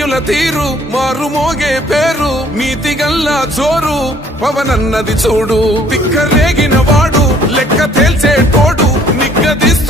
మహనీయుల తీరు మారు మోగే పేరు నీతి గల్లా జోరు పవనన్నది చూడు. తిక్కరేగిన వాడు లెక్క తేల్చే తోడు నిగ్గదిస్తూ